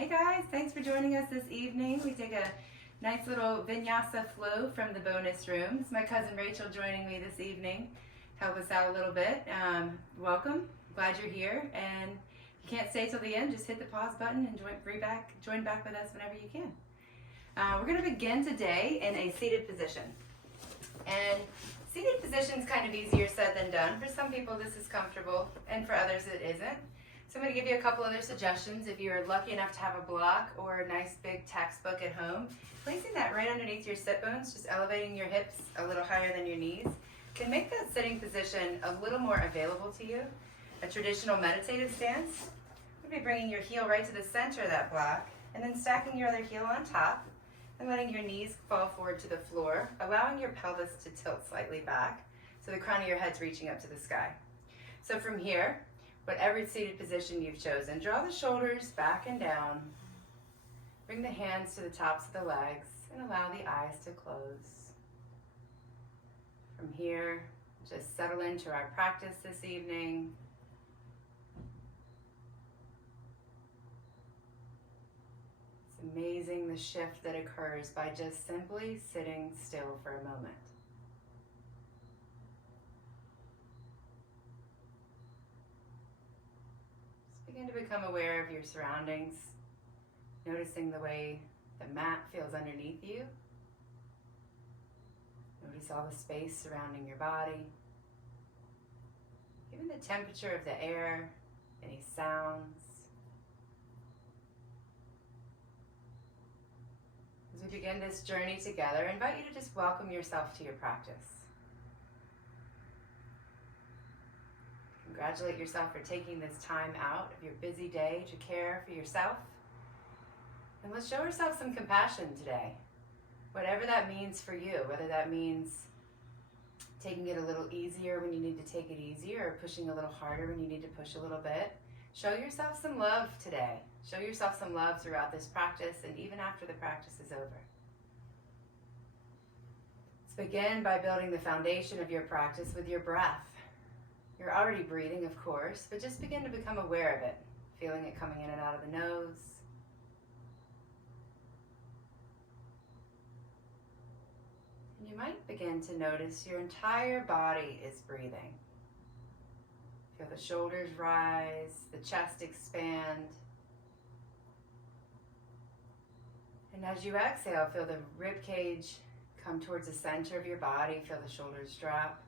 Hey guys, thanks for joining us this evening. We take a nice little Vinyasa flow from the bonus rooms. My cousin Rachel joining me this evening, help us out a little bit. Welcome, glad you're here. And if you can't stay till the end, just hit the pause button and join back with us whenever you can. We're going to begin today in a seated position. And seated position is kind of easier said than done. For some people this is comfortable, and for others it isn't. So I'm going to give you a couple other suggestions. If you're lucky enough to have a block or a nice big textbook at home, placing that right underneath your sit bones, just elevating your hips a little higher than your knees, can make that sitting position a little more available to you. A traditional meditative stance would be bringing your heel right to the center of that block and then stacking your other heel on top and letting your knees fall forward to the floor, allowing your pelvis to tilt slightly back so the crown of your head's reaching up to the sky. So from here, whatever seated position you've chosen, draw the shoulders back and down. Bring the hands to the tops of the legs and allow the eyes to close. From here, just settle into our practice this evening. It's amazing the shift that occurs by just simply sitting still for a moment. Begin to become aware of your surroundings, noticing the way the mat feels underneath you. Notice all the space surrounding your body, even the temperature of the air, any sounds. As we begin this journey together, I invite you to just welcome yourself to your practice. Congratulate yourself for taking this time out of your busy day to care for yourself. And let's show ourselves some compassion today. Whatever that means for you, whether that means taking it a little easier when you need to take it easier or pushing a little harder when you need to push a little bit. Show yourself some love today. Show yourself some love throughout this practice and even after the practice is over. Let's begin by building the foundation of your practice with your breath. You're already breathing, of course, but just begin to become aware of it, feeling it coming in and out of the nose. And you might begin to notice your entire body is breathing. Feel the shoulders rise, the chest expand. And as you exhale, feel the rib cage come towards the center of your body, feel the shoulders drop.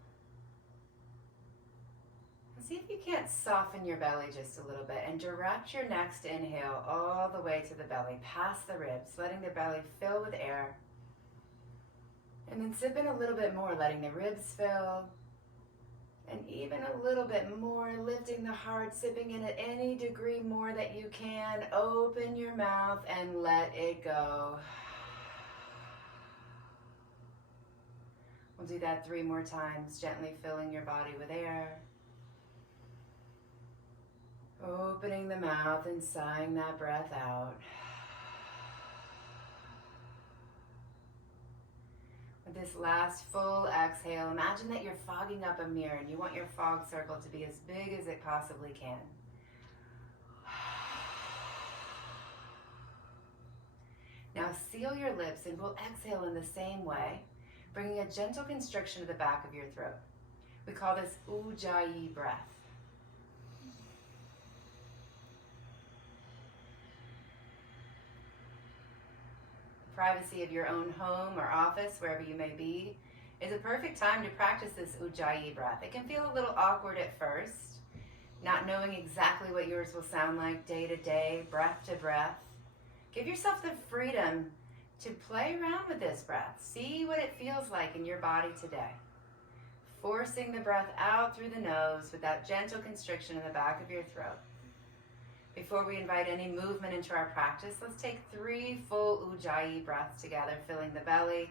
See if you can't soften your belly just a little bit and direct your next inhale all the way to the belly, past the ribs, letting the belly fill with air. And then sip in a little bit more, letting the ribs fill. And even a little bit more, lifting the heart, sipping in at any degree more that you can. Open your mouth and let it go. We'll do that 3 more times, gently filling your body with air. Opening the mouth and sighing that breath out. With this last full exhale, imagine that you're fogging up a mirror and you want your fog circle to be as big as it possibly can. Now seal your lips and we'll exhale in the same way, bringing a gentle constriction to the back of your throat. We call this ujjayi breath. Privacy of your own home or office, wherever you may be, is a perfect time to practice this ujjayi breath. It can feel a little awkward at first, not knowing exactly what yours will sound like day to day, breath to breath. Give yourself the freedom to play around with this breath. See what it feels like in your body today. Forcing the breath out through the nose with that gentle constriction in the back of your throat. Before we invite any movement into our practice, let's take 3 full ujjayi breaths together, filling the belly,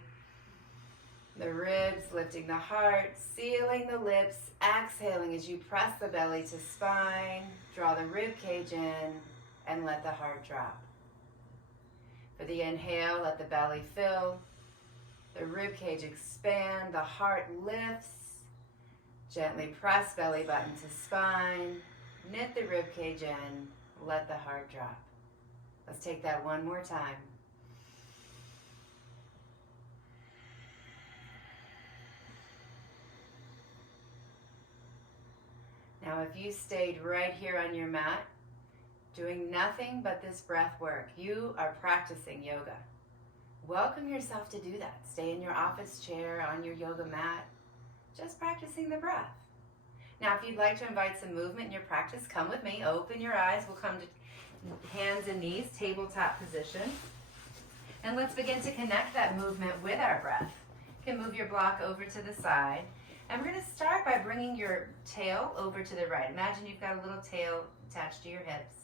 the ribs, lifting the heart, sealing the lips, exhaling as you press the belly to spine, draw the rib cage in, and let the heart drop. For the inhale, let the belly fill, the rib cage expand, the heart lifts, gently press belly button to spine, knit the rib cage in, let the heart drop. Let's take that one more time. Now, if you stayed right here on your mat, doing nothing but this breath work, you are practicing yoga. Welcome yourself to do that. Stay in your office chair, on your yoga mat, just practicing the breath. Now, if you'd like to invite some movement in your practice, come with me. Open your eyes. We'll come to hands and knees, tabletop position. And let's begin to connect that movement with our breath. You can move your block over to the side. And we're going to start by bringing your tail over to the right. Imagine you've got a little tail attached to your hips.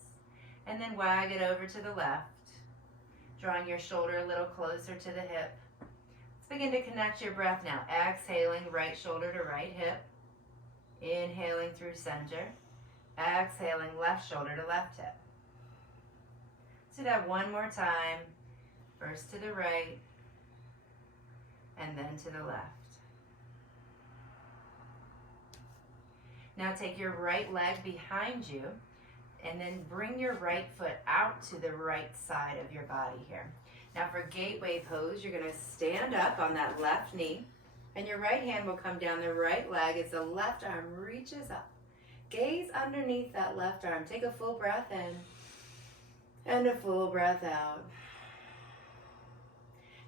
And then wag it over to the left, drawing your shoulder a little closer to the hip. Let's begin to connect your breath now. Exhaling, right shoulder to right hip. Inhaling through center. Exhaling, left shoulder to left hip. Let's do that one more time. First to the right, and then to the left. Now take your right leg behind you, and then bring your right foot out to the right side of your body here. Now for gateway pose, you're going to stand up on that left knee, and your right hand will come down the right leg as the left arm reaches up. Gaze underneath that left arm. Take a full breath in, and a full breath out.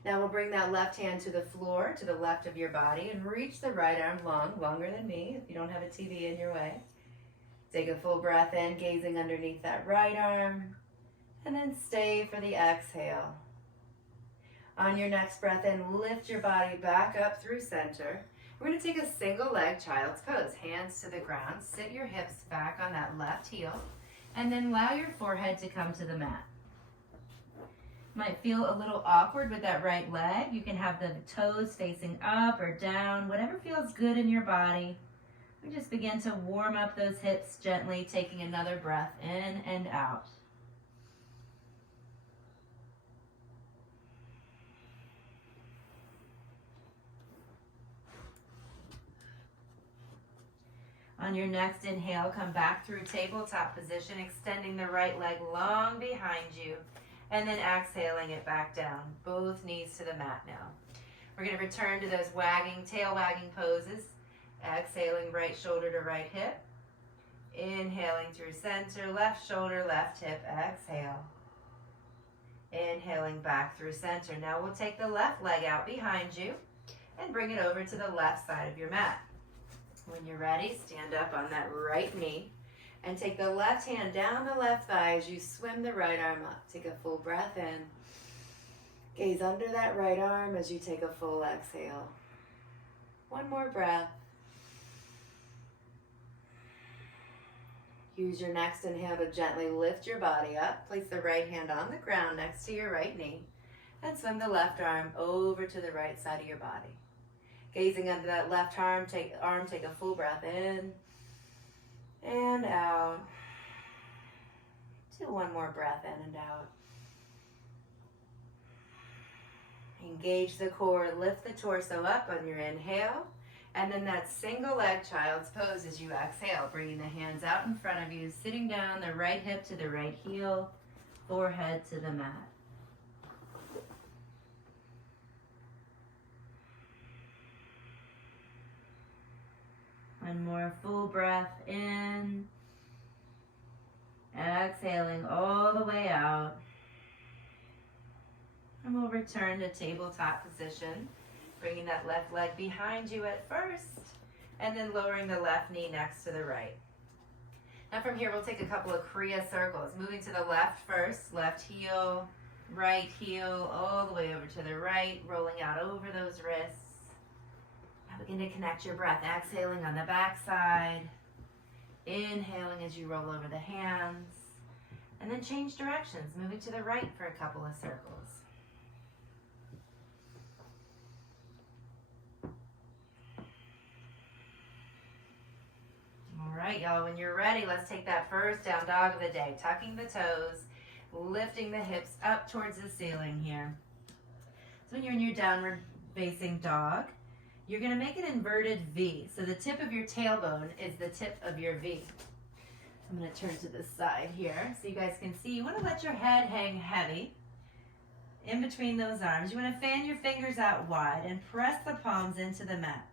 Now we'll bring that left hand to the floor, to the left of your body, and reach the right arm long, longer than me if you don't have a TV in your way. Take a full breath in, gazing underneath that right arm, and then stay for the exhale. On your next breath in, lift your body back up through center. We're going to take a single leg child's pose. Hands to the ground, sit your hips back on that left heel, and then allow your forehead to come to the mat. Might feel a little awkward with that right leg. You can have the toes facing up or down, whatever feels good in your body. We just begin to warm up those hips gently, taking another breath in and out. On your next inhale, come back through tabletop position, extending the right leg long behind you. And then exhaling it back down, both knees to the mat now. We're going to return to those tail wagging poses. Exhaling, right shoulder to right hip. Inhaling through center, left shoulder, left hip, exhale. Inhaling back through center. Now we'll take the left leg out behind you and bring it over to the left side of your mat. When you're ready, stand up on that right knee. And take the left hand down the left thigh as you swim the right arm up. Take a full breath in. Gaze under that right arm as you take a full exhale. One more breath. Use your next inhale to gently lift your body up. Place the right hand on the ground next to your right knee. And swim the left arm over to the right side of your body. Gazing under that left arm, take a full breath in. And out. Do one more breath in and out. Engage the core, lift the torso up on your inhale, and then that single leg child's pose as you exhale, bringing the hands out in front of you, sitting down, the right hip to the right heel, forehead to the mat. One more full breath in. Exhaling all the way out. And we'll return to tabletop position, bringing that left leg behind you at first, and then lowering the left knee next to the right. Now from here, we'll take a couple of Kriya circles, moving to the left first, left heel, right heel, all the way over to the right, rolling out over those wrists. Begin to connect your breath, exhaling on the back side, inhaling as you roll over the hands, and then change directions, moving to the right for a couple of circles. All right, y'all, when you're ready, let's take that first down dog of the day, tucking the toes, lifting the hips up towards the ceiling here. So when you're in your downward facing dog, you're going to make an inverted V. So the tip of your tailbone is the tip of your V. I'm going to turn to the side here so you guys can see. You want to let your head hang heavy in between those arms. You want to fan your fingers out wide and press the palms into the mat.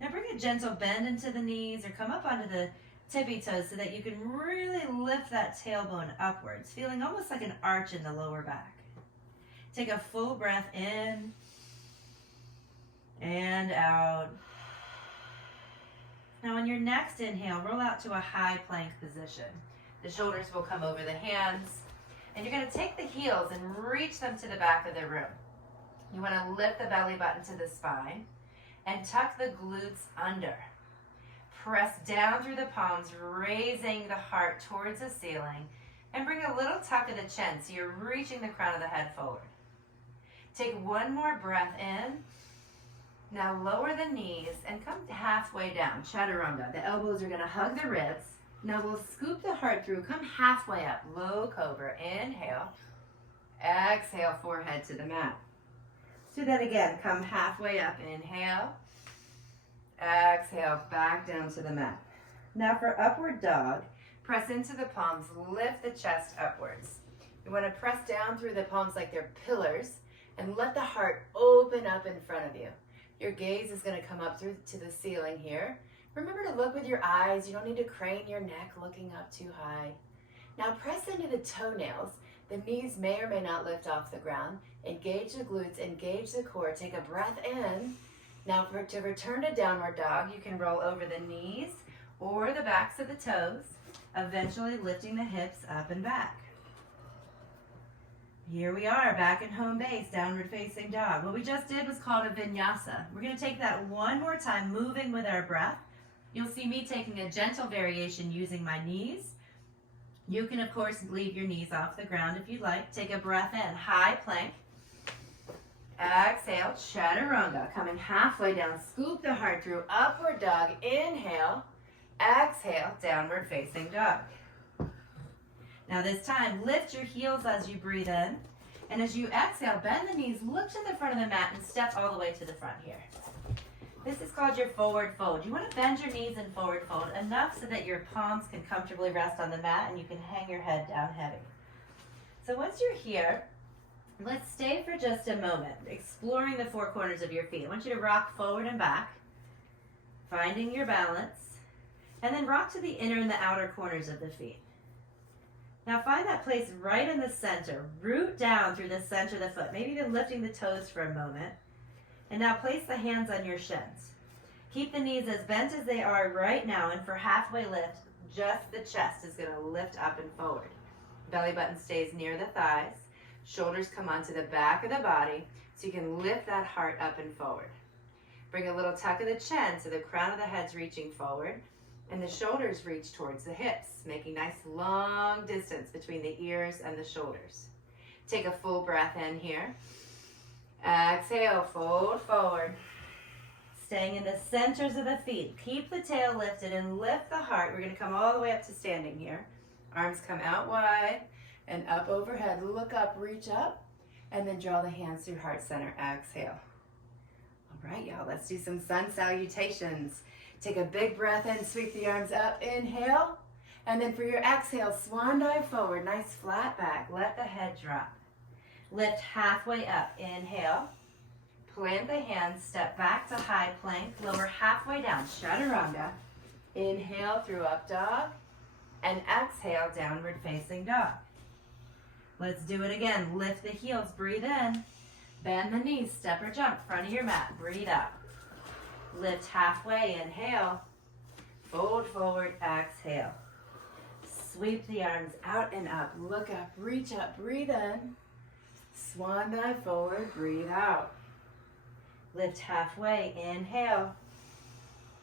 Now bring a gentle bend into the knees or come up onto the tippy toes so that you can really lift that tailbone upwards, feeling almost like an arch in the lower back. Take a full breath in and out. Now on your next inhale, roll out to a high plank position. The shoulders will come over the hands, and you're going to take the heels and reach them to the back of the room. You want to lift the belly button to the spine and tuck the glutes under. Press down through the palms, raising the heart towards the ceiling, and bring a little tuck of the chin so you're reaching the crown of the head forward. Take one more breath in. Now lower the knees and come halfway down, chaturanga. The elbows are going to hug the ribs. Now we'll scoop the heart through, come halfway up, low cobra. Inhale, exhale, forehead to the mat. Let's do that again. Come halfway up, inhale, exhale, back down to the mat. Now for upward dog, press into the palms, lift the chest upwards. You want to press down through the palms like they're pillars and let the heart open up in front of you. Your gaze is going to come up through to the ceiling here. Remember to look with your eyes. You don't need to crane your neck looking up too high. Now press into the toenails. The knees may or may not lift off the ground. Engage the glutes, engage the core. Take a breath in. Now to return to downward dog, you can roll over the knees or the backs of the toes, eventually lifting the hips up and back. Here we are, back in home base, downward facing dog. What we just did was called a vinyasa. We're going to take that one more time, moving with our breath. You'll see me taking a gentle variation using my knees. You can, of course, leave your knees off the ground if you'd like. Take a breath in, high plank. Exhale, chaturanga. Coming halfway down, scoop the heart through, upward dog. Inhale, exhale, downward facing dog. Now this time, lift your heels as you breathe in. And as you exhale, bend the knees, look to the front of the mat, and step all the way to the front here. This is called your forward fold. You want to bend your knees in forward fold enough so that your palms can comfortably rest on the mat and you can hang your head down heavy. So once you're here, let's stay for just a moment, exploring the four corners of your feet. I want you to rock forward and back, finding your balance, and then rock to the inner and the outer corners of the feet. Now find that place right in the center. Root down through the center of the foot, maybe even lifting the toes for a moment. And now place the hands on your shins. Keep the knees as bent as they are right now, and for halfway lift, just the chest is going to lift up and forward. Belly button stays near the thighs. Shoulders come onto the back of the body so you can lift that heart up and forward. Bring a little tuck of the chin so the crown of the head's reaching forward and the shoulders reach towards the hips, making nice long distance between the ears and the shoulders. Take a full breath in here. Exhale, fold forward. Staying in the centers of the feet. Keep the tail lifted and lift the heart. We're going to come all the way up to standing here. Arms come out wide and up overhead. Look up, reach up, and then draw the hands through heart center. Exhale. All right, y'all, let's do some sun salutations. Take a big breath in, sweep the arms up, inhale. And then for your exhale, swan dive forward, nice flat back. Let the head drop. Lift halfway up, inhale. Plant the hands, step back to high plank, lower halfway down, chaturanga. Inhale through up dog, and exhale, downward facing dog. Let's do it again. Lift the heels, breathe in. Bend the knees, step or jump, front of your mat, breathe out. Lift halfway, inhale. Fold forward, exhale. Sweep the arms out and up, look up, reach up, breathe in. Swan dive forward, breathe out. Lift halfway, inhale.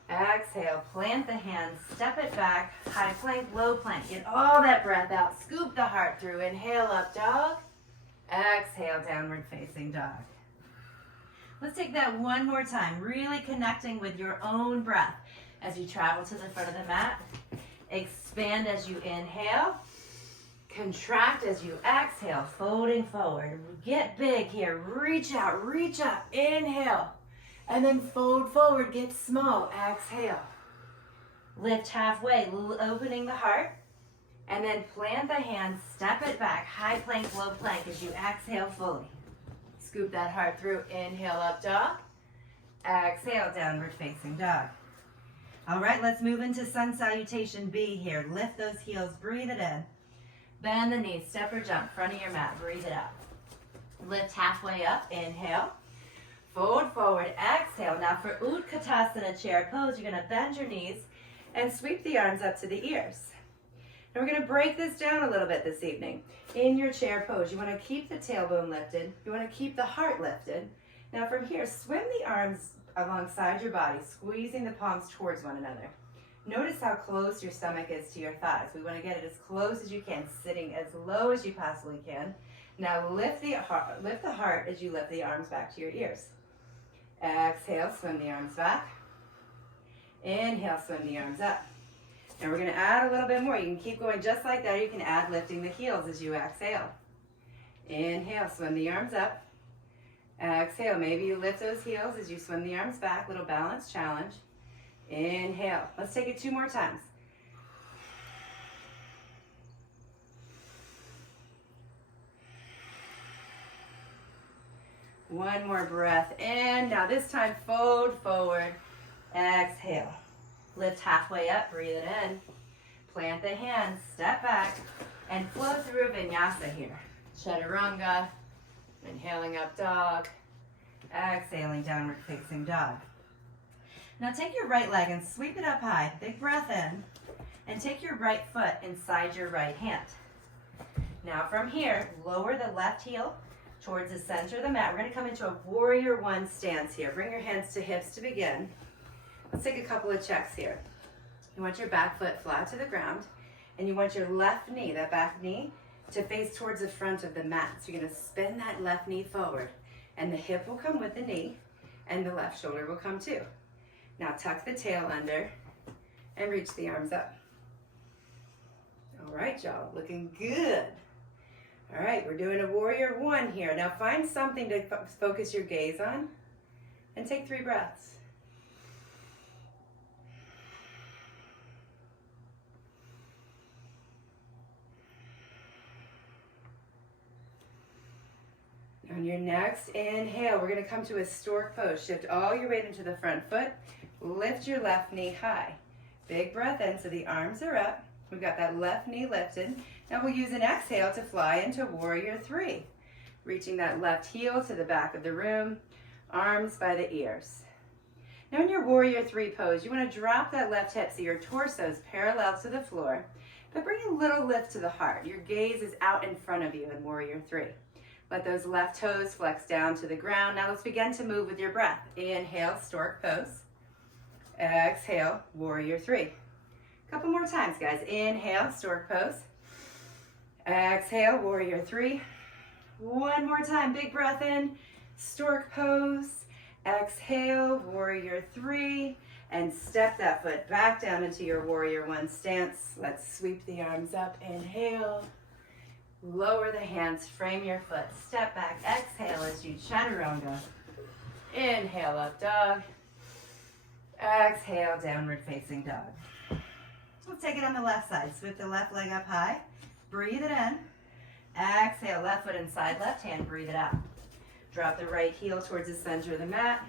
Exhale, plant the hands, step it back, high plank, low plank. Get all that breath out, scoop the heart through. Inhale, up dog. Exhale, downward facing dog. Let's take that one more time, really connecting with your own breath as you travel to the front of the mat. Expand as you inhale. Contract as you exhale, folding forward. Get big here, reach out, reach up, inhale. And then fold forward, get small, exhale. Lift halfway, opening the heart. And then plant the hands, step it back, high plank, low plank as you exhale fully. Scoop that heart through, inhale up dog. Exhale, downward facing dog. All right, let's move into sun salutation B here. Lift those heels, breathe it in. Bend the knees, step or jump, front of your mat, breathe it out. Lift halfway up, inhale. Fold forward, exhale. Now for Utkatasana chair pose, you're gonna bend your knees and sweep the arms up to the ears. Now we're gonna break this down a little bit this evening. In your chair pose, you wanna keep the tailbone lifted. You wanna keep the heart lifted. Now from here, swim the arms alongside your body, squeezing the palms towards one another. Notice how close your stomach is to your thighs. We want to get it as close as you can, sitting as low as you possibly can. Now lift the heart as you lift the arms back to your ears. Exhale, swim the arms back. Inhale, swim the arms up. And we're going to add a little bit more. You can keep going just like that. You can add lifting the heels as you exhale. Inhale, swim the arms up. Exhale, maybe you lift those heels as you swim the arms back, little balance challenge. Inhale. Let's take it 2 more times. One more breath in. Now this time, fold forward. Exhale. Lift halfway up, breathe it in. Plant the hands, step back, and flow through Vinyasa here. Chaturanga. Inhaling up dog, exhaling downward facing dog. Now take your right leg and sweep it up high, big breath in, and take your right foot inside your right hand. Now from here, lower the left heel towards the center of the mat. We're going to come into a warrior one stance here. Bring your hands to hips to begin. Let's take a couple of checks here. You want your back foot flat to the ground, and you want your left knee, that back knee, to face towards the front of the mat. So you're going to spin that left knee forward, and the hip will come with the knee, and the left shoulder will come too. Now tuck the tail under and reach the arms up. All right, y'all, looking good. All right, we're doing a warrior one here. Now find something to focus your gaze on, and take 3 breaths. On your next inhale, we're going to come to a stork pose. Shift all your weight into the front foot. Lift your left knee high. Big breath in so the arms are up. We've got that left knee lifted. Now we'll use an exhale to fly into warrior 3. Reaching that left heel to the back of the room. Arms by the ears. Now in your warrior 3 pose, you want to drop that left hip so your torso is parallel to the floor. But bring a little lift to the heart. Your gaze is out in front of you in warrior 3. Let those left toes flex down to the ground. Now let's begin to move with your breath. Inhale, stork pose. Exhale, warrior 3. Couple more times, guys. Inhale, stork pose. Exhale, warrior 3. One more time, big breath in, stork pose. Exhale, warrior 3. And step that foot back down into your warrior 1 stance. Let's sweep the arms up. Inhale. Lower the hands, frame your foot, step back, exhale as you chaturanga. Inhale, up dog. Exhale, downward facing dog. Let's take it on the left side. Sweep the left leg up high. Breathe it in. Exhale, left foot inside, left hand, breathe it out. Drop the right heel towards the center of the mat.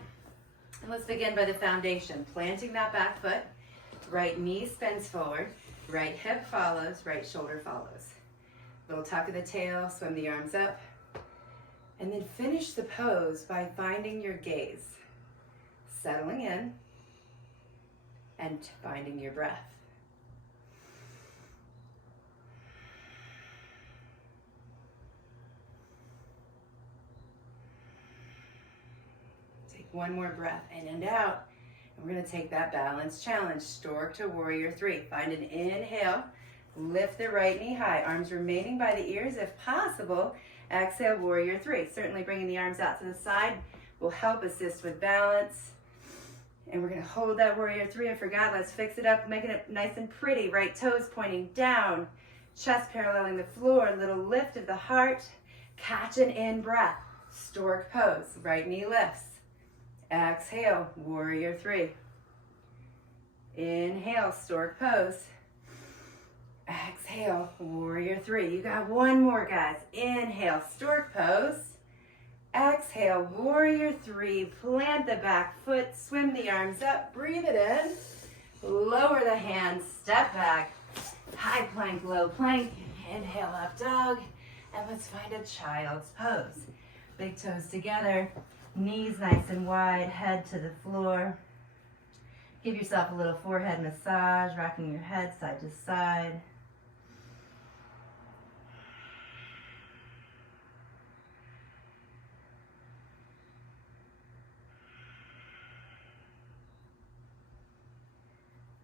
And let's begin by the foundation. Planting that back foot. Right knee spins forward. Right hip follows, right shoulder follows. Little tuck of the tail, swim the arms up. And then finish the pose by finding your gaze. Settling in and finding your breath. Take one more breath in and out. And we're going to take that balance challenge. Stork to warrior 3. Find an inhale. Lift the right knee high, arms remaining by the ears if possible. Exhale, warrior 3. Certainly bringing the arms out to the side will help assist with balance. And we're going to hold that warrior 3. I forgot, let's fix it up, making it nice and pretty. Right toes pointing down, chest paralleling the floor, little lift of the heart. Catch an in breath, stork pose. Right knee lifts. Exhale, warrior 3. Inhale, stork pose. Exhale, warrior three. You got one more, guys. Inhale, stork pose. Exhale, warrior three. Plant the back foot, swim the arms up, breathe it in. Lower the hands, step back. High plank, low plank. Inhale, up dog. And let's find a child's pose. Big toes together, knees nice and wide, head to the floor. Give yourself a little forehead massage, rocking your head side to side.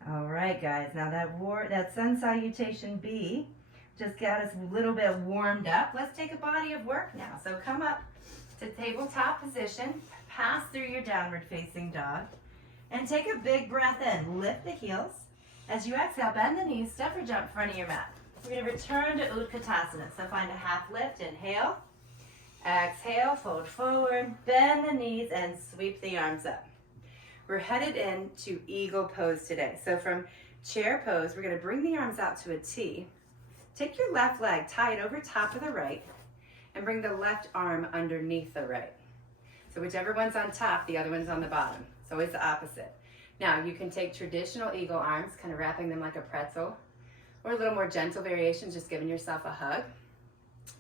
All right, guys, now that sun salutation B just got us a little bit warmed up. Let's take a body of work now. So come up to tabletop position, pass through your downward facing dog, and take a big breath in. Lift the heels. As you exhale, bend the knees, step or jump in front of your mat. We're going to return to Utkatasana. So find a half lift, inhale. Exhale, fold forward, bend the knees, and sweep the arms up. We're headed into eagle pose today. So from chair pose, we're going to bring the arms out to a T. Take your left leg, tie it over top of the right, and bring the left arm underneath the right. So whichever one's on top, the other one's on the bottom. It's always the opposite. Now you can take traditional eagle arms, kind of wrapping them like a pretzel, or a little more gentle variations, just giving yourself a hug.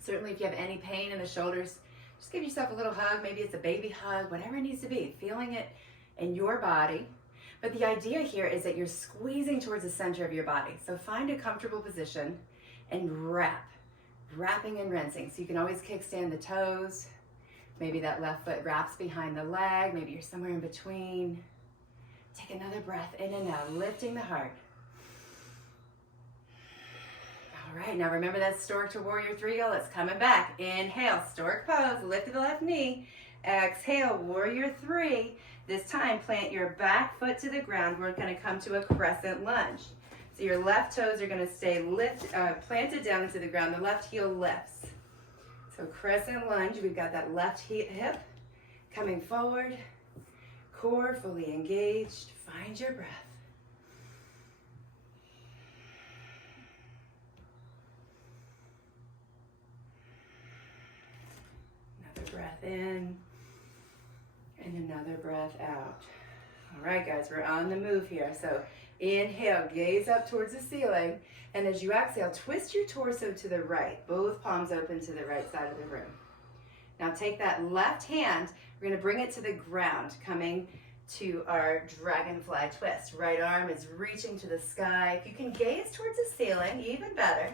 Certainly if you have any pain in the shoulders, just give yourself a little hug. Maybe it's a baby hug, whatever it needs to be, feeling it in your body. But the idea here is that you're squeezing towards the center of your body. So find a comfortable position and wrapping and rinsing. So you can always kickstand the toes. Maybe that left foot wraps behind the leg. Maybe you're somewhere in between. Take another breath in and out, lifting the heart. All right, now remember that stork to warrior three. It's coming back. Inhale, stork pose, lift to the left knee. Exhale, warrior three. This time, plant your back foot to the ground. We're going to come to a crescent lunge. So your left toes are going to stay planted down into the ground. The left heel lifts. So crescent lunge, we've got that left hip coming forward. Core fully engaged. Find your breath. Another breath in. And another breath out. All right, guys, we're on the move here. So inhale, gaze up towards the ceiling. And as you exhale, twist your torso to the right. Both palms open to the right side of the room. Now take that left hand. We're going to bring it to the ground, coming to our dragonfly twist. Right arm is reaching to the sky. If you can gaze towards the ceiling, even better.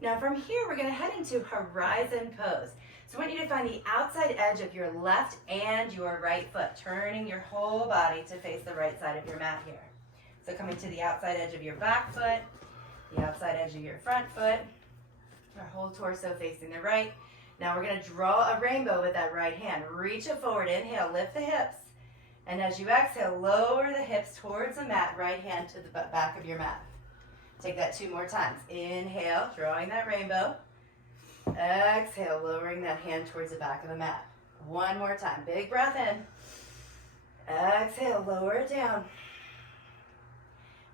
Now from here, we're going to head into horizon pose. So I want you to find the outside edge of your left and your right foot, turning your whole body to face the right side of your mat here. So coming to the outside edge of your back foot, the outside edge of your front foot, our whole torso facing the right. Now we're going to draw a rainbow with that right hand. Reach it forward, inhale, lift the hips. And as you exhale, lower the hips towards the mat, right hand to the back of your mat. Take that 2 more times. Inhale, drawing that rainbow. Exhale, lowering that hand towards the back of the mat. 1 more time. Big breath in. Exhale, lower it down.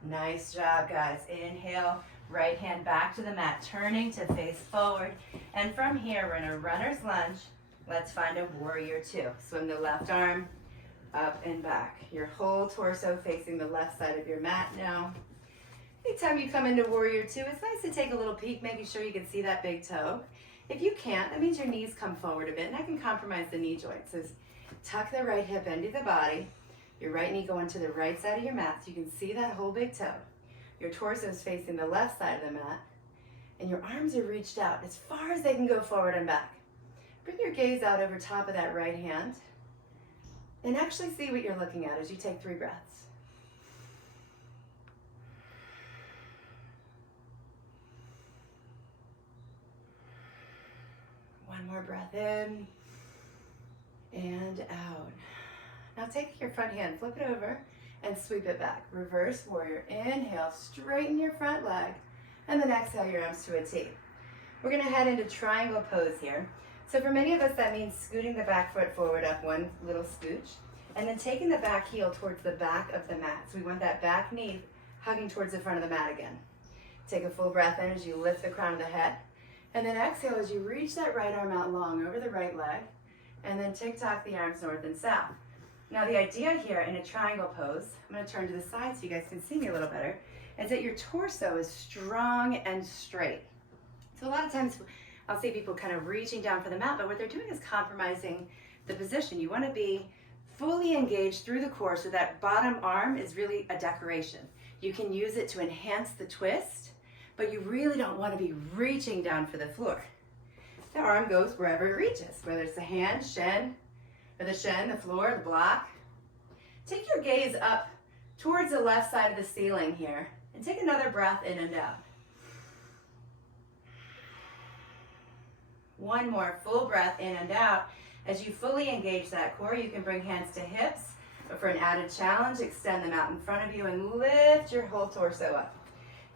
Nice job, guys. Inhale, right hand back to the mat, turning to face forward. And from here, we're in a runner's lunge. Let's find a warrior two. Swim the left arm up and back. Your whole torso facing the left side of your mat now. Anytime you come into warrior two, it's nice to take a little peek, making sure you can see that big toe. If you can't, that means your knees come forward a bit, and that can compromise the knee joints. So tuck the right hip into the body, your right knee going to the right side of your mat so you can see that whole big toe. Your torso is facing the left side of the mat, and your arms are reached out as far as they can go forward and back. Bring your gaze out over top of that right hand, and actually see what you're looking at as you take 3 breaths. One more breath in and out. Now take your front hand, flip it over, and sweep it back. Reverse warrior. Inhale, straighten your front leg, and then exhale your arms to a T. We're going to head into triangle pose here. So for many of us, that means scooting the back foot forward up 1 little scooch, and then taking the back heel towards the back of the mat. So we want that back knee hugging towards the front of the mat again. Take a full breath in as you lift the crown of the head. And then exhale as you reach that right arm out long over the right leg. And then tick-tock the arms north and south. Now the idea here in a triangle pose, I'm going to turn to the side so you guys can see me a little better, is that your torso is strong and straight. So a lot of times I'll see people kind of reaching down for the mat, but what they're doing is compromising the position. You want to be fully engaged through the core so that bottom arm is really a decoration. You can use it to enhance the twist, but you really don't want to be reaching down for the floor. The arm goes wherever it reaches, whether it's the hand, shin, or the shin, the floor, the block. Take your gaze up towards the left side of the ceiling here, and take another breath in and out. One more full breath in and out. As you fully engage that core, you can bring hands to hips, but for an added challenge, extend them out in front of you and lift your whole torso up.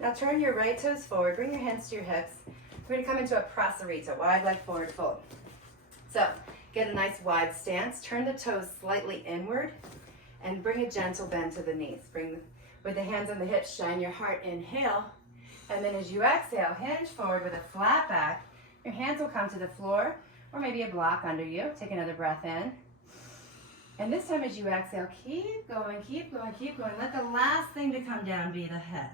Now turn your right toes forward, bring your hands to your hips. We're going to come into a prasarita, wide leg forward fold. So get a nice wide stance, turn the toes slightly inward, and bring a gentle bend to the knees. With the hands on the hips, shine your heart, inhale, and then as you exhale, hinge forward with a flat back. Your hands will come to the floor, or maybe a block under you. Take another breath in. And this time as you exhale, keep going, keep going, keep going. Let the last thing to come down be the head.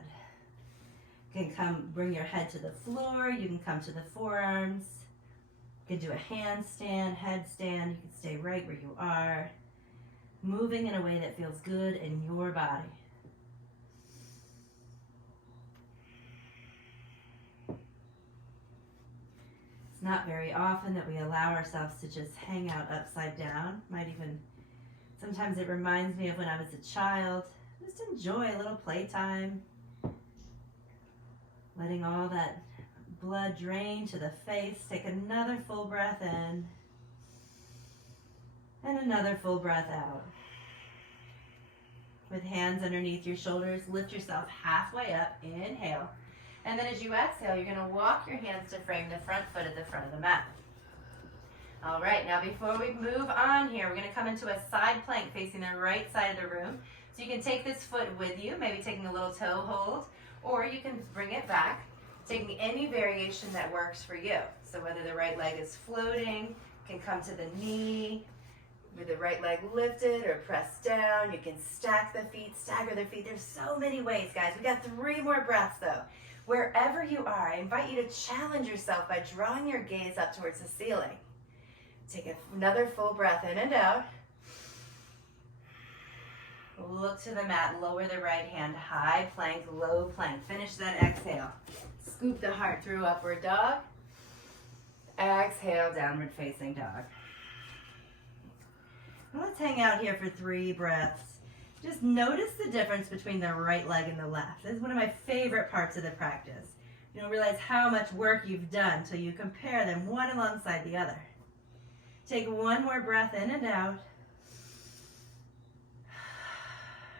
You can bring your head to the floor. You can come to the forearms. You can do a handstand, headstand. You can stay right where you are. Moving in a way that feels good in your body. It's not very often that we allow ourselves to just hang out upside down. Sometimes it reminds me of when I was a child. Just enjoy a little playtime. Letting all that blood drain to the face. Take another full breath in. And another full breath out. With hands underneath your shoulders, lift yourself halfway up. Inhale. And then as you exhale, you're going to walk your hands to frame the front foot at the front of the mat. All right, now before we move on here, we're going to come into a side plank facing the right side of the room. So you can take this foot with you, maybe taking a little toe hold, or you can bring it back, taking any variation that works for you. So whether the right leg is floating, you can come to the knee, with the right leg lifted or pressed down. You can stack the feet, stagger the feet. There's so many ways, guys. We got 3 more breaths though. Wherever you are, I invite you to challenge yourself by drawing your gaze up towards the ceiling. Take another full breath in and out. Look to the mat, lower the right hand, high plank, low plank. Finish that exhale. Scoop the heart through upward dog. Exhale, downward facing dog. Now let's hang out here for 3 breaths. Just notice the difference between the right leg and the left. This is one of my favorite parts of the practice. You don't realize how much work you've done till you compare them one alongside the other. Take 1 more breath in and out.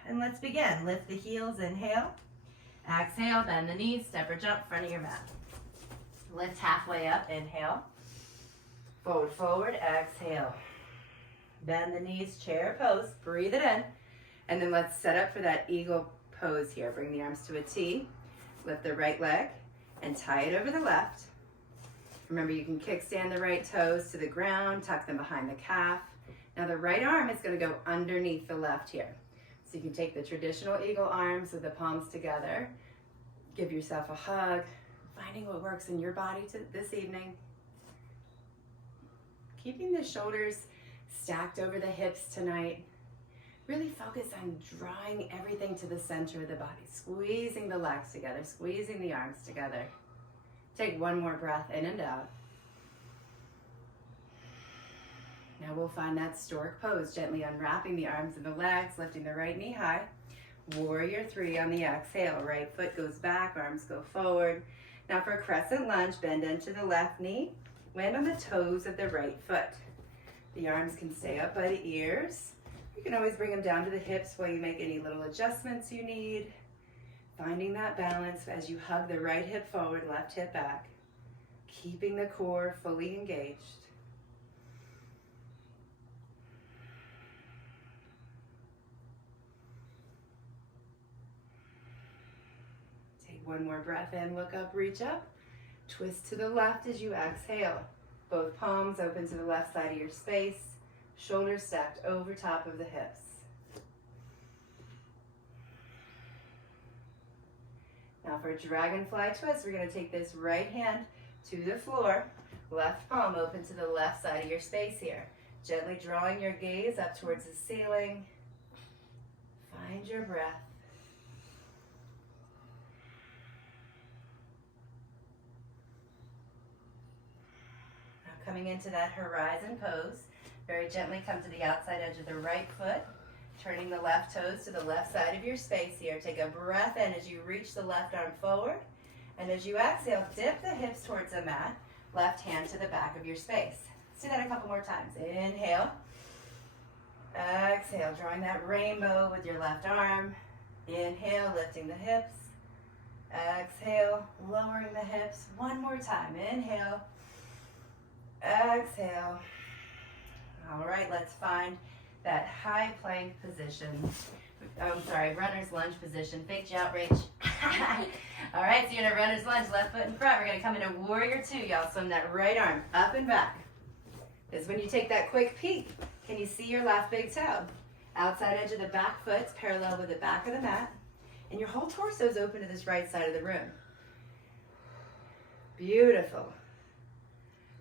And let's begin. Lift the heels, inhale. Exhale, bend the knees, step or jump, front of your mat. Lift halfway up, inhale. Forward, forward, exhale. Bend the knees, chair pose, breathe it in. And then let's set up for that eagle pose here. Bring the arms to a T, lift the right leg, and tie it over the left. Remember, you can kickstand the right toes to the ground, tuck them behind the calf. Now the right arm is going to go underneath the left here. So you can take the traditional eagle arms with the palms together, give yourself a hug, finding what works in your body this evening. Keeping the shoulders stacked over the hips tonight. Really focus on drawing everything to the center of the body, squeezing the legs together, squeezing the arms together. Take 1 more breath in and out. Now we'll find that stork pose, gently unwrapping the arms and the legs, lifting the right knee high. Warrior 3 on the exhale. Right foot goes back, arms go forward. Now for a crescent lunge, bend into the left knee, land on the toes of the right foot. The arms can stay up by the ears. You can always bring them down to the hips while you make any little adjustments you need. Finding that balance as you hug the right hip forward, left hip back. Keeping the core fully engaged. Take One more breath in, look up, reach up. Twist to the left as you exhale. Both palms open to the left side of your space. Shoulders stacked over top of the hips. Now for a dragonfly twist, we're going to take this right hand to the floor. Left palm open to the left side of your space here. Gently drawing your gaze up towards the ceiling. Find your breath. Now coming into that horizon pose, very gently come to the outside edge of the right foot, turning the left toes to the left side of your space here. Take a breath in as you reach the left arm forward, and as you exhale, dip the hips towards the mat, left hand to the back of your space. Let's do that a couple more times. Inhale. Exhale, drawing that rainbow with your left arm. Inhale, lifting the hips. Exhale, lowering the hips. One more time. Inhale. Exhale. All right, let's find that high plank position. Runner's lunge position. Big jump, Rach. All right, so you're in a runner's lunge, left foot in front. We're gonna come into warrior two. Y'all swim that right arm up and back. This is when you take that quick peek. Can you see your left big toe? Outside edge of the back foot's parallel with the back of the mat. And your whole torso is open to this right side of the room. Beautiful.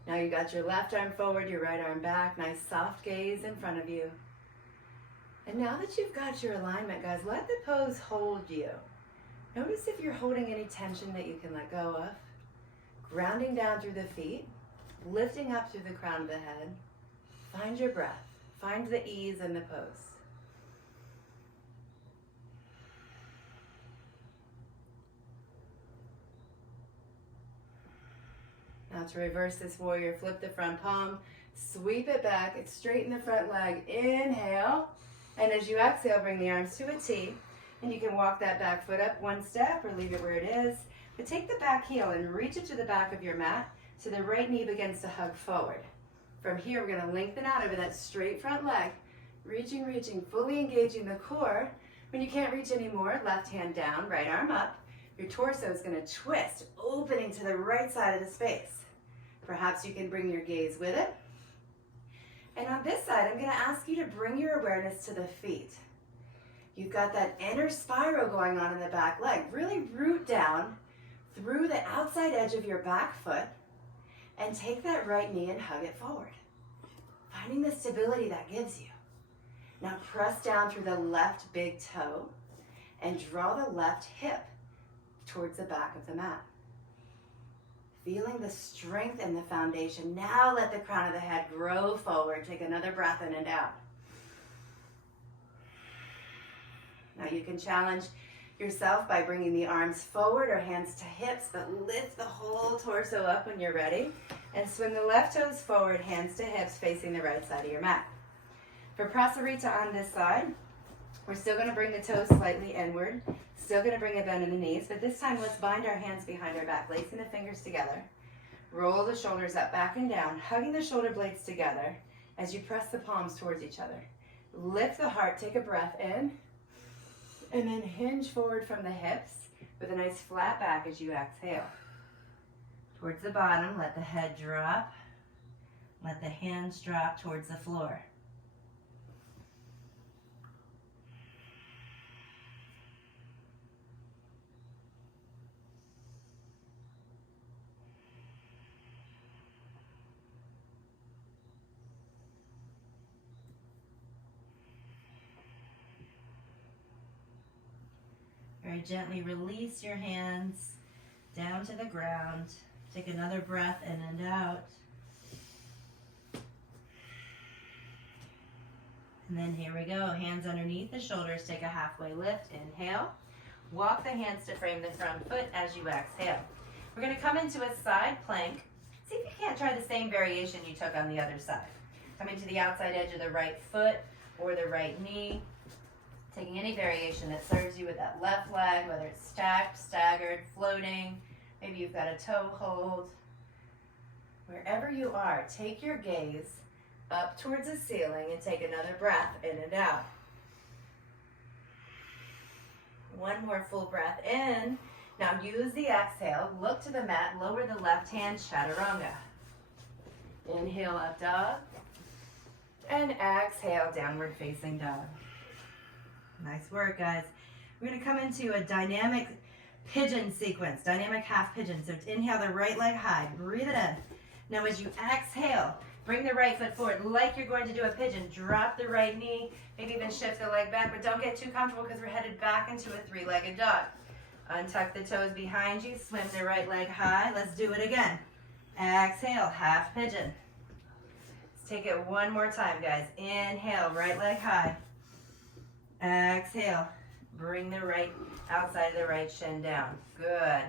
Now you got your left arm forward, your right arm back. Nice soft gaze in front of you. And now that you've got your alignment, guys, let the pose hold you. Notice if you're holding any tension that you can let go of. Grounding down through the feet, lifting up through the crown of the head. Find your breath. Find the ease in the pose. Now to reverse this warrior, flip the front palm, sweep it back, straighten the front leg, inhale. And as you exhale, bring the arms to a T. And you can walk that back foot up one step or leave it where it is. But take the back heel and reach it to the back of your mat so the right knee begins to hug forward. From here, we're gonna lengthen out over that straight front leg. Reaching, fully engaging the core. When you can't reach anymore, left hand down, right arm up. Your torso is gonna twist, opening to the right side of the space. Perhaps you can bring your gaze with it. And on this side, I'm gonna ask you to bring your awareness to the feet. You've got that inner spiral going on in the back leg. Really root down through the outside edge of your back foot and take that right knee and hug it forward. Finding the stability that gives you. Now press down through the left big toe and draw the left hip towards the back of the mat. Feeling the strength in the foundation. Now let the crown of the head grow forward. Take another breath in and out. Now you can challenge yourself by bringing the arms forward or hands to hips, but lift the whole torso up when you're ready. And swing the left toes forward, hands to hips, facing the right side of your mat. For Prasarita on this side, we're still going to bring the toes slightly inward. Still going to bring a bend in the knees, but this time let's bind our hands behind our back, lacing the fingers together. Roll the shoulders up, back and down, hugging the shoulder blades together as you press the palms towards each other. Lift the heart, take a breath in, and then hinge forward from the hips with a nice flat back as you exhale. Towards the bottom, let the head drop. Let the hands drop towards the floor. Very gently release your hands down to the ground. Take another breath in and out. And then here we go. Hands underneath the shoulders. Take a halfway lift. Inhale. Walk the hands to frame the front foot as you exhale. We're going to come into a side plank. See if you can't try the same variation you took on the other side. Coming to the outside edge of the right foot or the right knee. Taking any variation that serves you with that left leg, whether it's stacked, staggered, floating. Maybe you've got a toe hold. Wherever you are, take your gaze up towards the ceiling and take another breath in and out. One more full breath in, Now use the exhale, look to the mat, lower the left hand, chaturanga. Inhale, up dog. And exhale, downward facing dog. Nice work, guys. We're gonna come into a dynamic pigeon sequence, dynamic half pigeon. So inhale the right leg high, breathe it in. Now as you exhale, bring the right foot forward like you're going to do a pigeon. Drop the right knee, maybe even shift the leg back, but don't get too comfortable because we're headed back into a three-legged dog. Untuck the toes behind you, swim the right leg high. Let's do it again. Exhale, half pigeon. Let's take it one more time, guys. Inhale, right leg high. Exhale, bring the right outside of the right shin down. Good.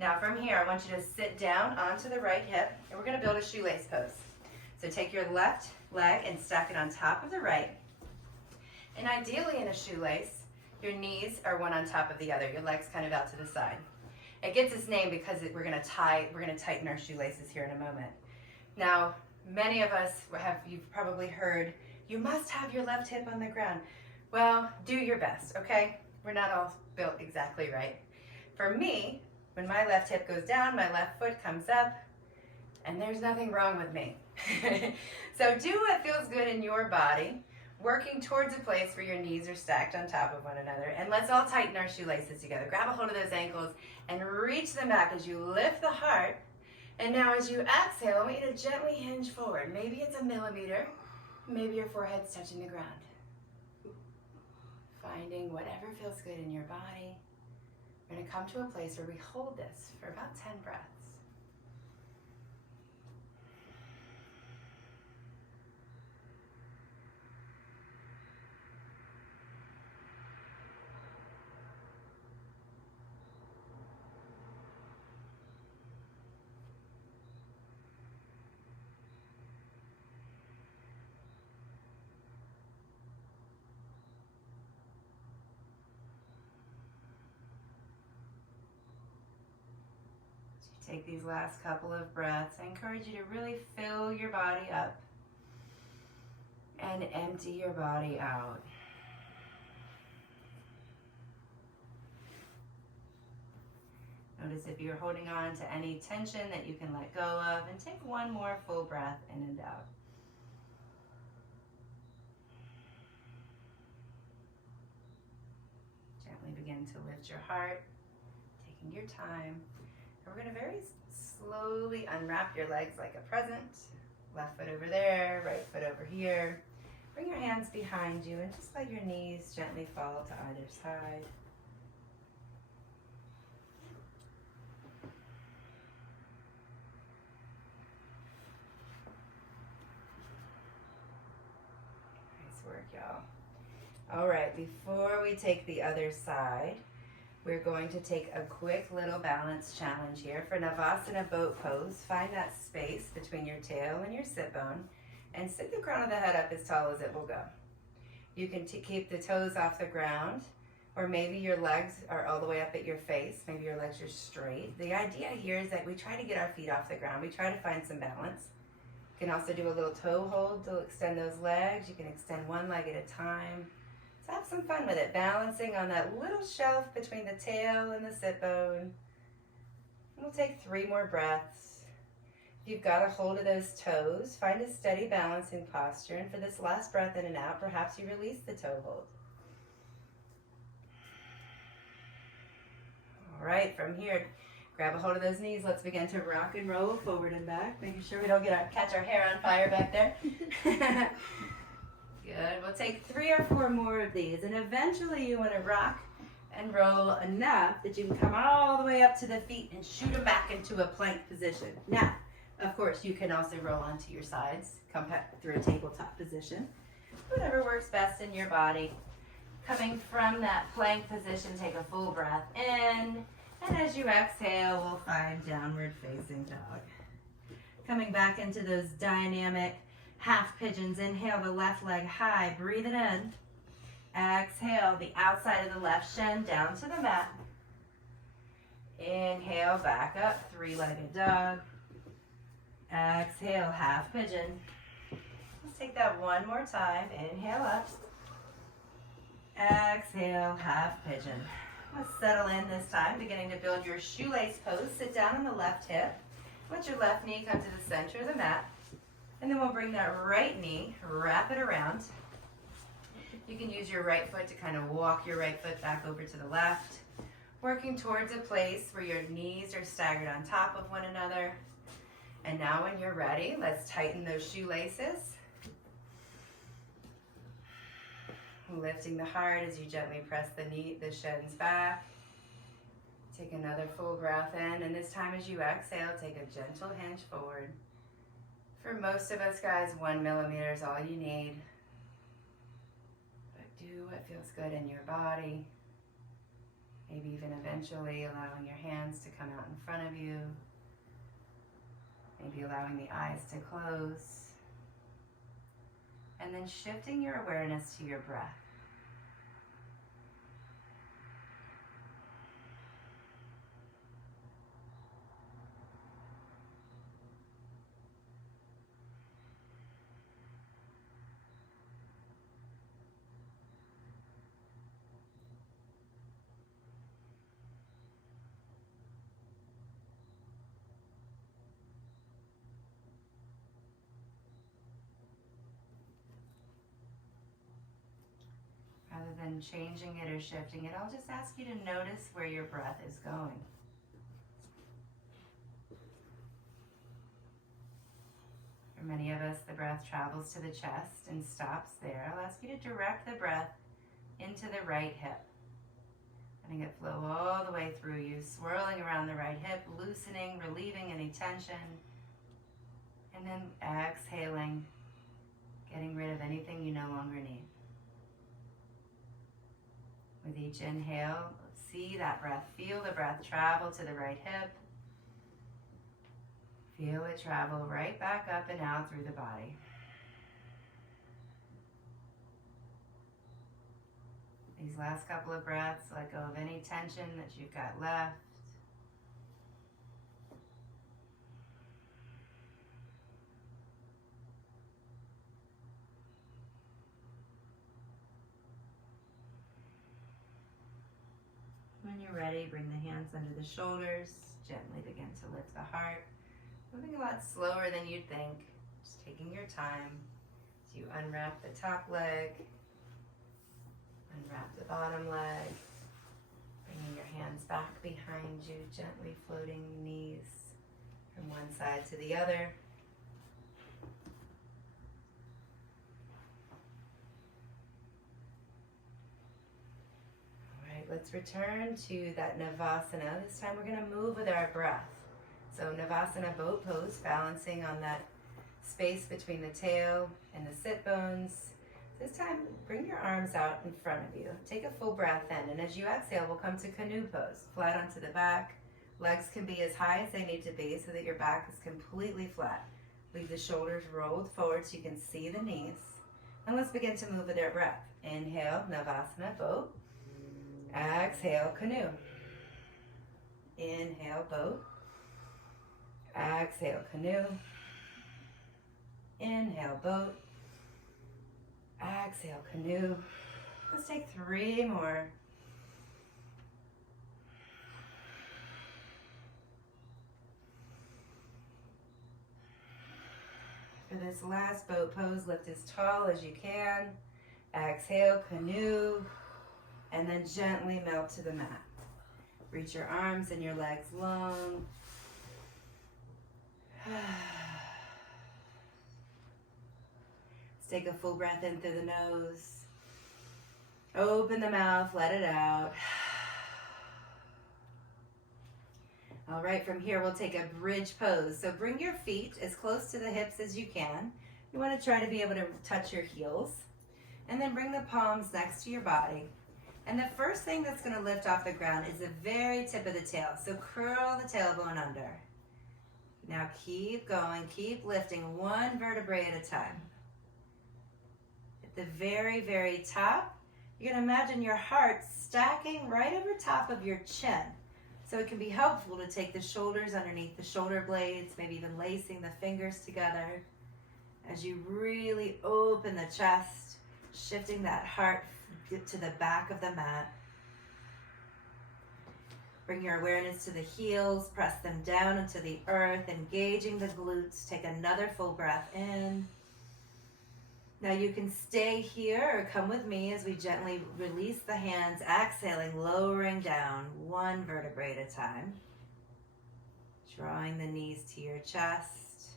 Now from here, I want you to sit down onto the right hip, and we're going to build a shoelace pose. So take your left leg and stack it on top of the right. And ideally in a shoelace, your knees are one on top of the other. Your legs kind of out to the side. It gets its name because we're going to tighten our shoelaces here in a moment. Now, many of us you've probably heard, you must have your left hip on the ground. Well, do your best, okay? We're not all built exactly right. For me, when my left hip goes down, my left foot comes up, and there's nothing wrong with me. So do what feels good in your body, working towards a place where your knees are stacked on top of one another. And let's all tighten our shoelaces together. Grab a hold of those ankles and reach them back as you lift the heart. And now as you exhale, I want you to gently hinge forward. Maybe it's 1 millimeter. Maybe your forehead's touching the ground. Finding whatever feels good in your body. We're going to come to a place where we hold this for about 10 breaths. Take these last couple of breaths. I encourage you to really fill your body up and empty your body out. Notice if you're holding on to any tension that you can let go of, and take one more full breath in and out. Gently begin to lift your heart, taking your time. We're going to very slowly unwrap your legs like a present. Left foot over there, right foot over here. Bring your hands behind you and just let your knees gently fall to either side. Nice work, y'all. All right, before we take the other side, we're going to take a quick little balance challenge here for Navasana boat pose. Find that space between your tail and your sit bone and sit the crown of the head up as tall as it will go. You can keep the toes off the ground, or maybe your legs are all the way up at your face. Maybe your legs are straight. The idea here is that we try to get our feet off the ground. We try to find some balance. You can also do a little toe hold to extend those legs. You can extend one leg at a time. So have some fun with it, balancing on that little shelf between the tail and the sit bone. We'll take 3 more breaths. If you've got a hold of those toes, find a steady balancing posture. And for this last breath in and out, perhaps you release the toe hold. All right, from here, grab a hold of those knees. Let's begin to rock and roll forward and back, making sure we don't catch our hair on fire back there. Good. We'll take 3 or 4 more of these, and eventually you want to rock and roll enough that you can come all the way up to the feet and shoot them back into a plank position. Now, of course, you can also roll onto your sides, come back through a tabletop position. Whatever works best in your body. Coming from that plank position, take a full breath in, and as you exhale, we'll find downward facing dog. Coming back into those dynamic half pigeons. Inhale the left leg high, breathe it in. Exhale the outside of the left shin down to the mat. Inhale, back up, 3-legged dog. Exhale, half pigeon. Let's take that one more time. Inhale up. Exhale, half pigeon. Let's settle in this time, beginning to build your shoelace pose. Sit down on the left hip. Let your left knee come to the center of the mat. And then we'll bring that right knee, wrap it around. You can use your right foot to kind of walk your right foot back over to the left, working towards a place where your knees are staggered on top of one another. And now when you're ready, let's tighten those shoelaces. Lifting the heart as you gently press the shins back. Take another full breath in, and this time as you exhale, take a gentle hinge forward. For most of us guys, 1 millimeter is all you need. But do what feels good in your body. Maybe even eventually allowing your hands to come out in front of you. Maybe allowing the eyes to close. And then shifting your awareness to your breath. Rather than changing it or shifting it, I'll just ask you to notice where your breath is going. For many of us, the breath travels to the chest and stops there. I'll ask you to direct the breath into the right hip. Letting it flow all the way through you, swirling around the right hip, loosening, relieving any tension. And then exhaling, getting rid of anything you no longer need. With each inhale, see that breath, feel the breath travel to the right hip. Feel it travel right back up and out through the body. These last couple of breaths, let go of any tension that you've got left. When you're ready, bring the hands under the shoulders. Gently begin to lift the heart. Moving a lot slower than you'd think. Just taking your time as you unwrap the top leg, unwrap the bottom leg, bringing your hands back behind you, gently floating knees from one side to the other. Let's return to that Navasana. This time we're going to move with our breath. So Navasana boat pose, balancing on that space between the tail and the sit bones. This time, bring your arms out in front of you. Take a full breath in, and as you exhale, we'll come to canoe pose. Flat onto the back. Legs can be as high as they need to be so that your back is completely flat. Leave the shoulders rolled forward so you can see the knees. And let's begin to move with our breath. Inhale, Navasana boat. Exhale, canoe. Inhale, boat. Exhale, canoe. Inhale, boat. Exhale, canoe. Let's take 3 more. For this last boat pose, lift as tall as you can. Exhale, canoe. And then gently melt to the mat. Reach your arms and your legs long. Let's take a full breath in through the nose. Open the mouth, let it out. All right, from here we'll take a bridge pose. So bring your feet as close to the hips as you can. You want to try to be able to touch your heels. And then bring the palms next to your body. And the first thing that's going to lift off the ground is the very tip of the tail. So curl the tailbone under. Now keep going, keep lifting one vertebrae at a time. At the very, very top, you're going to imagine your heart stacking right over top of your chin. So it can be helpful to take the shoulders underneath the shoulder blades, maybe even lacing the fingers together as you really open the chest, shifting that heart to the back of the mat. Bring your awareness to the heels, press them down into the earth, engaging the glutes. Take another full breath in. Now you can stay here or come with me as we gently release the hands, exhaling, lowering down one vertebrae at a time. Drawing the knees to your chest,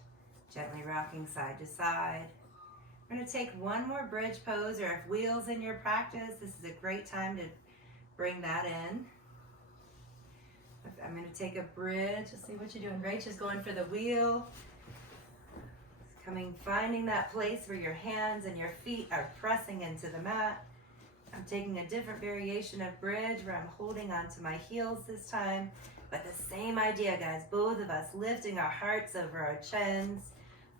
gently rocking side to side. We're going to take one more bridge pose, or if wheels in your practice, this is a great time to bring that in. I'm going to take a bridge. Let's see what you're doing. Rachel's going for the wheel. Finding that place where your hands and your feet are pressing into the mat. I'm taking a different variation of bridge where I'm holding onto my heels this time. But the same idea, guys. Both of us lifting our hearts over our chins.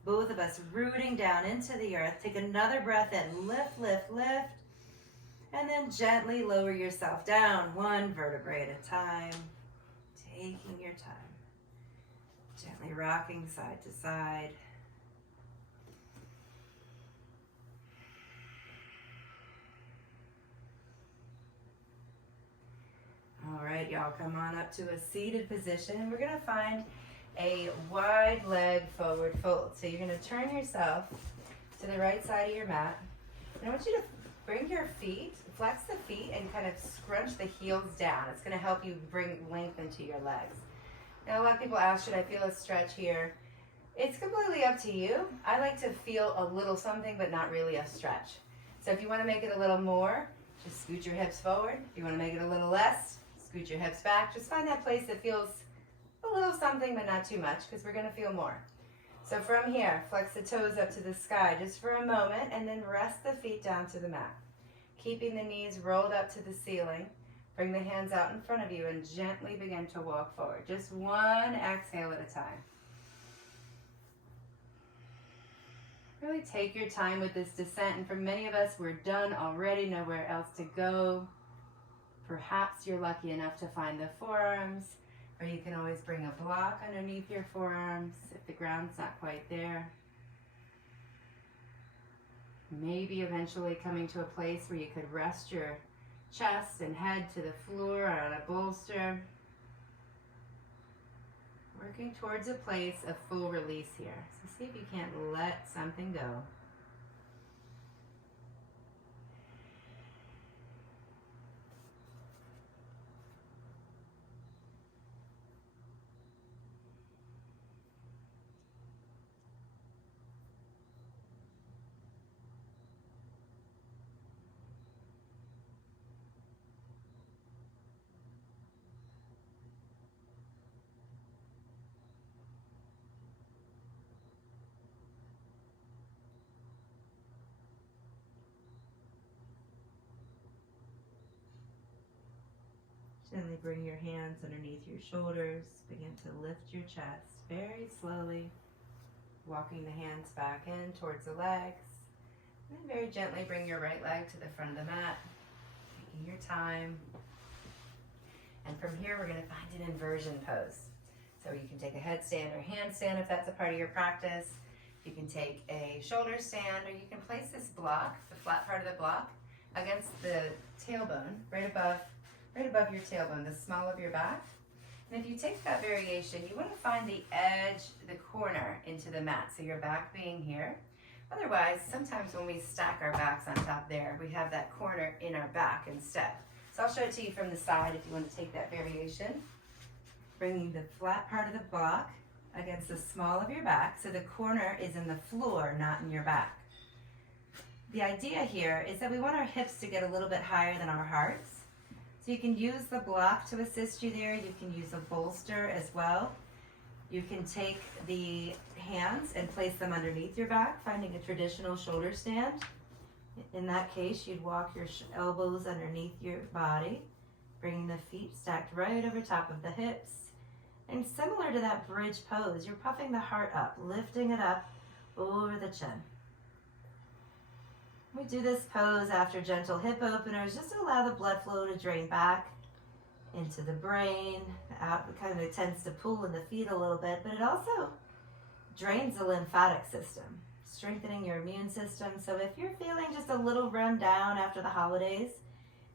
Both of us rooting down into the earth. Take another breath in. Lift, lift, lift. And then gently lower yourself down one vertebrae at a time. Taking your time. Gently rocking side to side. All right, y'all, come on up to a seated position, and we're going to find a wide leg forward fold. So you're going to turn yourself to the right side of your mat. And I want you to bring your feet, flex the feet, and kind of scrunch the heels down. It's going to help you bring length into your legs. Now, a lot of people ask, should I feel a stretch here? It's completely up to you. I like to feel a little something, but not really a stretch. So if you want to make it a little more, just scoot your hips forward. If you want to make it a little less, scoot your hips back. Just find that place that feels a little something, but not too much, because we're going to feel more. So from here, flex the toes up to the sky just for a moment, and then rest the feet down to the mat. Keeping the knees rolled up to the ceiling. Bring the hands out in front of you and gently begin to walk forward. Just one exhale at a time. Really take your time with this descent, and for many of us, we're done already, nowhere else to go. Perhaps you're lucky enough to find the forearms, or you can always bring a block underneath your forearms if the ground's not quite there. Maybe eventually coming to a place where you could rest your chest and head to the floor or on a bolster. Working towards a place of full release here. So see if you can't let something go. Gently bring your hands underneath your shoulders. Begin to lift your chest very slowly. Walking the hands back in towards the legs. And then very gently bring your right leg to the front of the mat. Taking your time. And from here we're going to find an inversion pose. So you can take a headstand or handstand if that's a part of your practice. You can take a shoulder stand, or you can place this block, the flat part of the block, against the tailbone, right above your tailbone, the small of your back. And if you take that variation, you want to find the edge, the corner into the mat, so your back being here. Otherwise, sometimes when we stack our backs on top there, we have that corner in our back instead. So I'll show it to you from the side if you want to take that variation. Bringing the flat part of the block against the small of your back, so the corner is in the floor, not in your back. The idea here is that we want our hips to get a little bit higher than our hearts. So you can use the block to assist you there. You can use a bolster as well. You can take the hands and place them underneath your back, finding a traditional shoulder stand. In that case, you'd walk your elbows underneath your body, bringing the feet stacked right over top of the hips. And similar to that bridge pose, you're puffing the heart up, lifting it up over the chin. We do this pose after gentle hip openers, just to allow the blood flow to drain back into the brain. Out, it kind of tends to pull in the feet a little bit, but it also drains the lymphatic system, strengthening your immune system. So if you're feeling just a little run down after the holidays,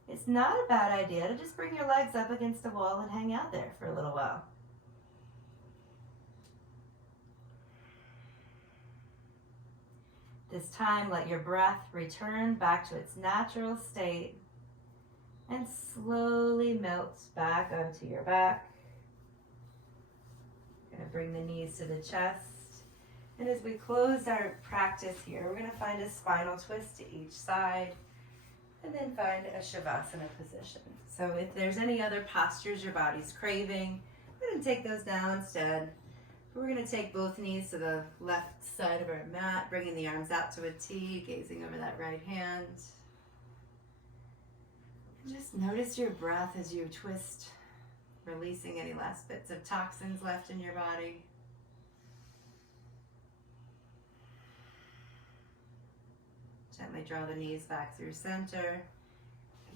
it's not a bad idea to just bring your legs up against the wall and hang out there for a little while. This time, let your breath return back to its natural state and slowly melt back onto your back. You're going to bring the knees to the chest. And as we close our practice here, we're going to find a spinal twist to each side and then find a shavasana position. So if there's any other postures your body's craving, we're going to take those now instead. We're going to take both knees to the left side of our mat, bringing the arms out to a T, gazing over that right hand. And just notice your breath as you twist, releasing any last bits of toxins left in your body. Gently draw the knees back through center.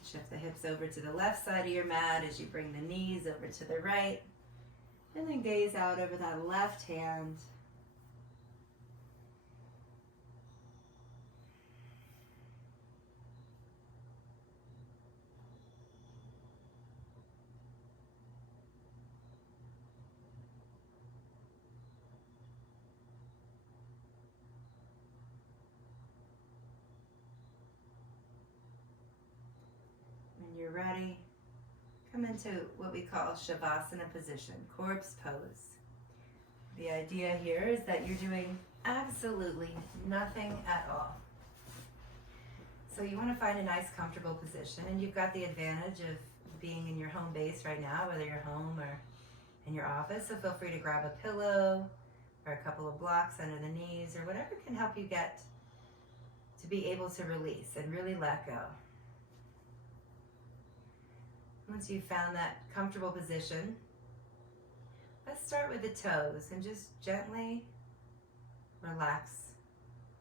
Shift the hips over to the left side of your mat as you bring the knees over to the right. And then gaze out over that left hand. When you're ready, come into what we call shavasana position, corpse pose. The idea here is that you're doing absolutely nothing at all. So you want to find a nice comfortable position, and you've got the advantage of being in your home base right now, whether you're home or in your office, so feel free to grab a pillow or a couple of blocks under the knees or whatever can help you get to be able to release and really let go. Once you've found that comfortable position, let's start with the toes and just gently relax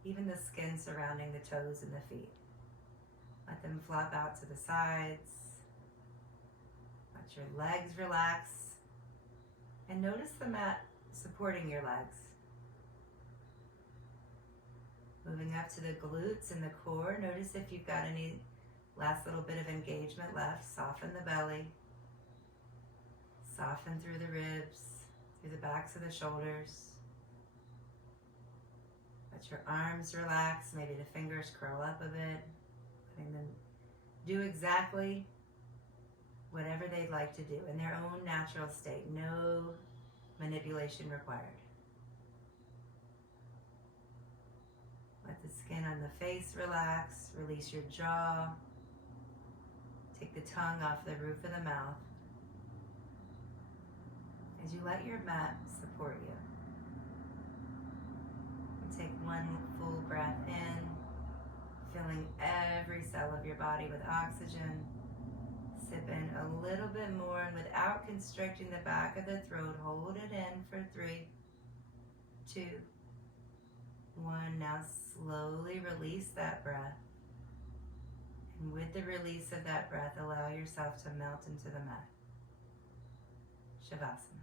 even the skin surrounding the toes and the feet. Let them flop out to the sides. Let your legs relax. And notice the mat supporting your legs. Moving up to the glutes and the core, notice if you've got any last little bit of engagement left. Soften the belly. Soften through the ribs, through the backs of the shoulders. Let your arms relax. Maybe the fingers curl up a bit. Letting them do exactly whatever they'd like to do in their own natural state. No manipulation required. Let the skin on the face relax. Release your jaw. Take the tongue off the roof of the mouth as you let your mat support you. And take one full breath in, filling every cell of your body with oxygen. Sip in a little bit more, and without constricting the back of the throat, hold it in for 3, 2, 1. Now slowly release that breath. And with the release of that breath, allow yourself to melt into the mat. Shavasana.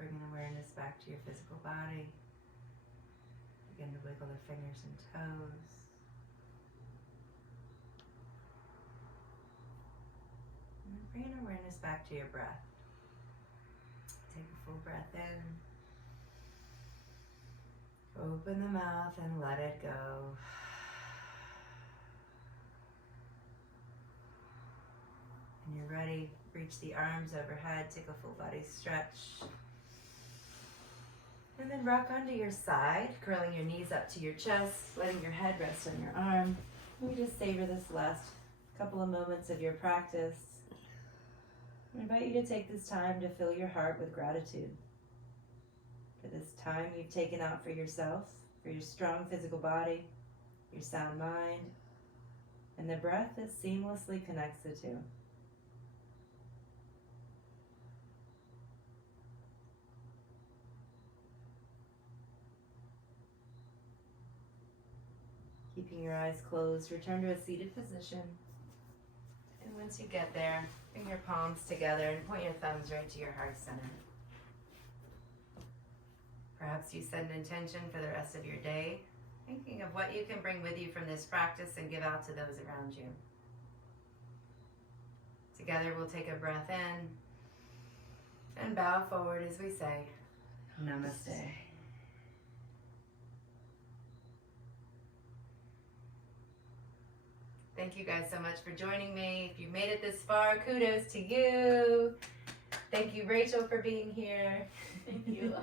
bringing awareness back to your physical body. Begin to wiggle the fingers and toes. And then bringing awareness back to your breath. Take a full breath in. Open the mouth and let it go. When you're ready, reach the arms overhead, take a full body stretch. And then rock onto your side, curling your knees up to your chest, letting your head rest on your arm. We just savor this last couple of moments of your practice. I invite you to take this time to fill your heart with gratitude for this time you've taken out for yourself, for your strong physical body, your sound mind, and the breath that seamlessly connects the two. Keeping your eyes closed, return to a seated position. And once you get there, bring your palms together and point your thumbs right to your heart center. Perhaps you set an intention for the rest of your day, thinking of what you can bring with you from this practice and give out to those around you. Together we'll take a breath in and bow forward as we say, Namaste. Thank you guys so much for joining me. If you made it this far, kudos to you. Thank you, Rachel, for being here. Thank you.